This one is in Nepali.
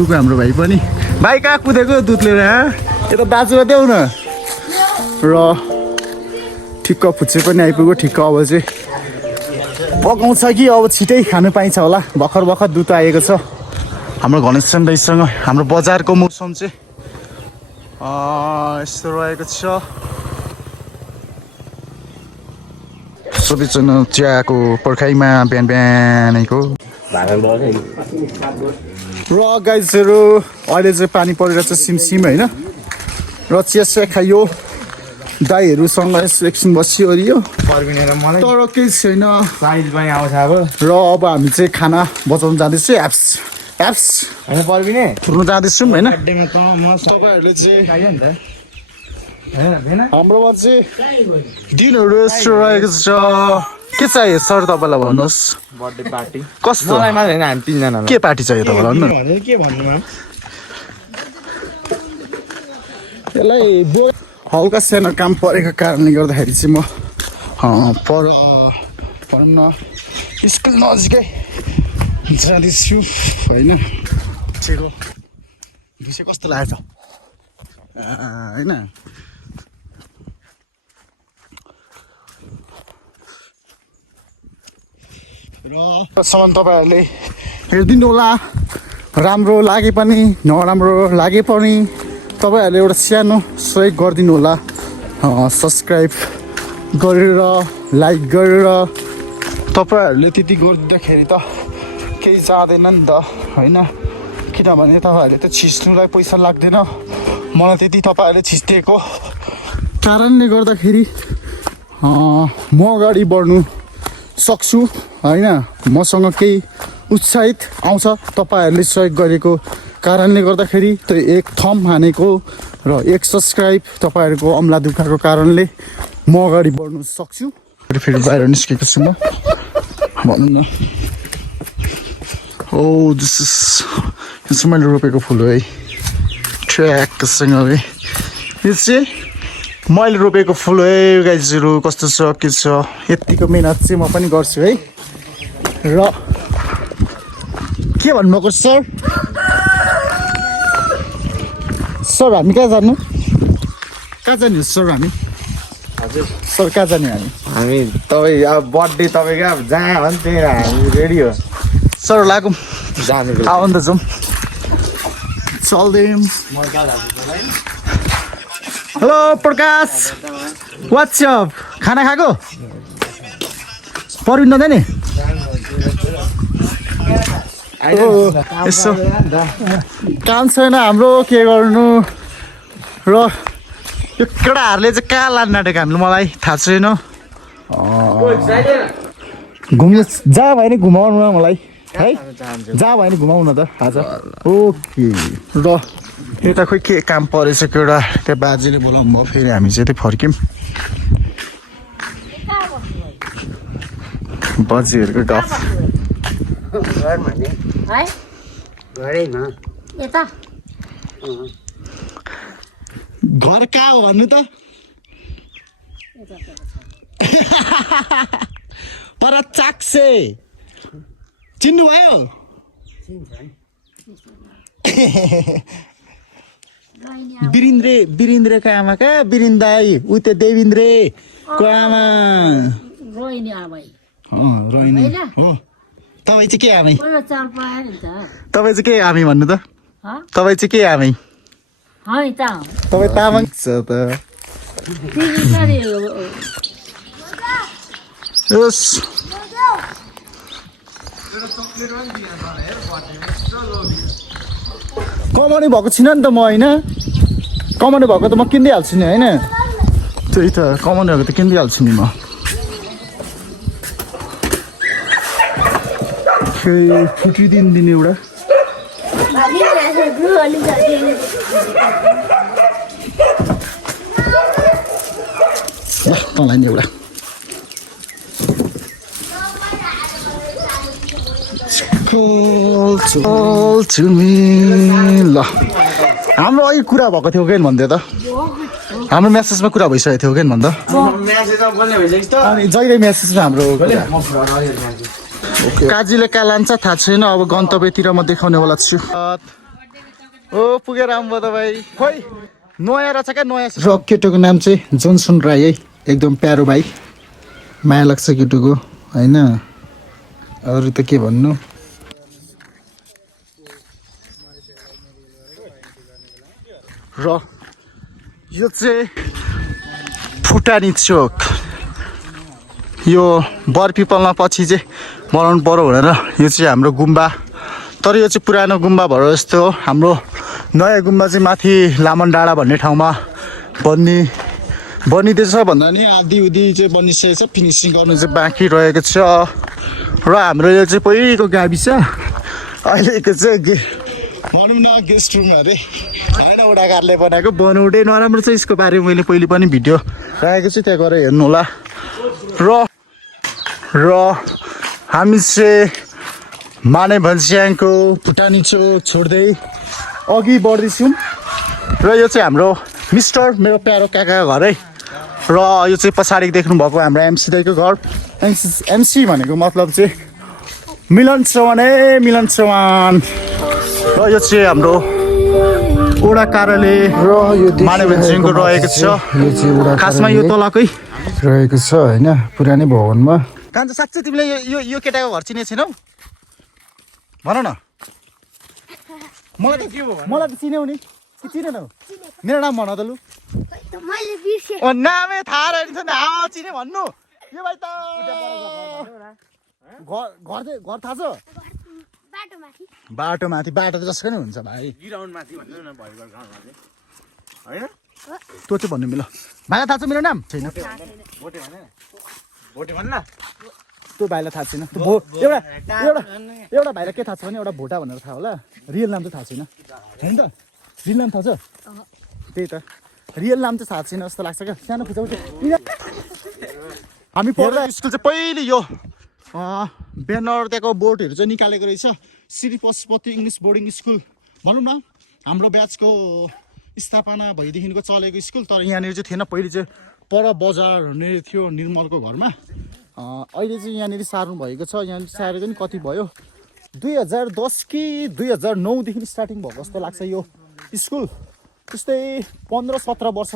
आइपुग्यो हाम्रो भाइ पनि। भाइ कहाँ कुदेको दुध लिएर यता दाजुलाई देऊ न। र ठिक्क फुच्चे पनि आइपुग्यो। ठिक्क अब चाहिँ पकाउँछ कि अब छिटै खानु पाइन्छ होला। भर्खर भर्खर दुध आएको छ। हाम्रो घनश्याम दाइसँग हाम्रो बजारको मौसम चाहिँ यस्तो रहेको छ। सबैजना चियाको पर्खाइमा बिहान बिहानैको। र गाइजहरू अहिले चाहिँ पानी परेर चाहिँ सिमसिम होइन। र चिया खाइयो दाईहरूसँग यसो एकछिन बसिओरियो तर केही छैन। र अब हामी चाहिँ खाना बचाउनु जाँदैछु। एप्स फुर्नु जाँदैछौँ होइन। तपाईँहरूले चाहिँ हाम्रोमा चाहिँ दिनहरू यस्तो रहेको छ। के चाहियो सर तपाईँलाई भन्नुहोस्। बर्थडे पार्टी कस्तो हामी तीनजना के पार्टी चाहियो तपाईँलाई भन्नु। के भन्नुमा यसलाई हल्का सानो काम परेको कारणले गर्दाखेरि चाहिँ म भनौँ न स्कुल नजिकै जाँदैछु होइन। विषय कस्तो लाग्छ होइन। र सामान तपाईँहरूले हेरिदिनु होला। राम्रो लागे पनि नराम्रो लागे पनि तपाईँहरूले एउटा सानो सहयोग गरिदिनु होला। सब्सक्राइब गरेर लाइक गरेर। तपाईँहरूले त्यति गरिदिँदाखेरि त केही जाँदैन नि त होइन। किनभने तपाईँहरूले त छिच्नुलाई पैसा लाग्दैन। मलाई त्यति तपाईँहरूले छिच्दिएको कारणले गर्दाखेरि म अगाडि बढ्नु सक्छु होइन। मसँग केही उत्साहित आउँछ तपाईँहरूले सहयोग गरेको कारणले गर्दाखेरि। त्यो एक थम हानेको र एक सब्सक्राइब तपाईँहरूको अम्ला दुखाएको कारणले म अगाडि बढ्नु सक्छु। फेरि बाहिर निस्केको छु म भनौँ न। ओ दिस इज मैले रोपेको फुल हो है। ट्र्याकसँगले यो चाहिँ मैले रोपेको फुल हो है गाइजहरू। कस्तो छ के छ यतिको मेहनत चाहिँ म पनि गर्छु है। र के भन्नुभएको सर? सर हामी कहाँ जानु? कहाँ जाने सर हामी? हजुर सर कहाँ जाने हामी तपाईँ अब बर्थडे तपाईँको अब जहाँ हो नि त्यही हामी रेडी हो सर लागौँ जानुको आऊ नि त जाउँ चल्दैम। हेलो प्रकाश वाट्सएप खाना खाएको परविन नदिए नि यसो काम छैन हाम्रो के गर्नु। र यो केटाहरूले चाहिँ कहाँ लानु आँटेको हामीले मलाई थाहा छैन। घुम्नु जहाँ भयो नि घुमाउनु न मलाई है। जहाँ भयो नि घुमाउनु त थाहा छ। ओके र यता खोइ के काम परेछ एउटा त्यहाँ बाजेले बोलाउनु भयो। फेरि हामी चाहिँ त्यही फर्क्यौँ। बाजेहरूको गफ घर कहाँ हो भन्नु त? पर चाक्से चिन्नु भयो? वीरेन्द्रको आमा कहाँ? वीरेन्द्र दाई उ त्यो देवेन्द्रको आमा रोहिणी हो। तपाईँ चाहिँ के आमै? तपाईँ चाहिँ के आमै भन्नु त? तपाईँ चाहिँ के आमै? तपाईँ तामाङ छ त। कमाउने भएको छैन नि त म होइन। कमाउने भएको त म किनिदिइहाल्छु नि होइन। त्यही त कमाउने भएको त किनिदिइहाल्छु नि म। फुटिदिने एउटा तँलाई नि एउटा ल हाम्रो अघि कुरा भएको थियो कि भन्दै त हाम्रो मेसेजमा कुरा भइसकेको थियो कि भन्दा अनि जहिले मेसेजमा हाम्रो काजीले कहाँ लान्छ थाहा छैन। अब गन्तव्यतिर म देखाउने वाला छु। ओ पुगेर आउँ तपाईँ खोइ नयाँ रहेछ क्या नयाँ र केटोको नाम चाहिँ जोनसन राई है एकदम प्यारो भाइ माया लाग्छ केटोको होइन अरू त के भन्नु र यो चाहिँ फुटानी चोक यो बरपिपलमा पछि चाहिँ बनाउनु पर्यो भनेर यो चाहिँ हाम्रो गुम्बा तर यो चाहिँ पुरानो गुम्बा भएर जस्तो हो हाम्रो नयाँ गुम्बा चाहिँ माथि लामन डाँडा भन्ने ठाउँमा बनिँदैछ भन्दा नि आधी उधी चाहिँ बनिसकेको छ फिनिसिङ गर्नु चाहिँ बाँकी रहेको छ र हाम्रो यो चाहिँ पहिलेको गाविस अहिलेको चाहिँ भनौँ न गेस्ट रुम अरे होइन उडाकारले बनाएको बनाउँदै नराम्रो छ यसको बारेमा मैले पहिले पनि भिडियो राखेको छु त्यहाँ गएर हेर्नु होला र हामी चाहिँ माने भन्स्याङको भुटानी चोक छोड्दै अघि बढ्दैछौँ र यो चाहिँ हाम्रो मिस्टर मेरो प्यारो काकाको घर है र यो चाहिँ पछाडि देख्नुभएको हाम्रो एमसी दाइको घर एमसी भनेको मतलब चाहिँ मिलन चौहान र यो चाहिँ हाम्रो वडा कार्यालय र यो माने भन्स्याङको रहेको छ खासमा यो तलकै रहेको छ होइन पुरानै भवनमा कान्छ साँच्चै तिमीले यो केटाको घर चिनेको छैनौ भन न मलाई त चिन्यौ नि कि चिनेनौ मेरो नाम भन त लु नामै थाहा रहेछ नि चिने भन्नु यो भाइ त घर थाहा छ बाटो माथि बाटो त जसको नि हुन्छ भाइ तँ चाहिँ भन्नु मिल भाइलाई थाहा छ मेरो नाम छैन त्यो भाइलाई थाहा छैन एउटा भाइलाई के थाहा छ भने एउटा भोटा भनेर थाहा होला रियल नाम चाहिँ थाहा छैन होइन त रियल नाम थाहा छ त्यही त रियल नाम चाहिँ थाहा छैन जस्तो लाग्छ क्या सानो खुचा हामी पढ्दा स्कुल चाहिँ पहिले यो ब्यानर त्यहाँको बोर्डहरू चाहिँ निकालेको रहेछ Shri Pashupati English boarding school भनौँ न हाम्रो ब्याचको स्थापना भइदेखिको चलेको स्कुल तर यहाँनिर चाहिँ थिएन पहिले चाहिँ पर बजार हुने थियो निर्मलको घरमा अहिले चाहिँ यहाँनिर सार्नु भएको छ यहाँनिर सारेको नि कति भयो 2010 कि 2009 देखि स्टार्टिङ भएको जस्तो लाग्छ यो स्कुल त्यस्तै 15-17 वर्ष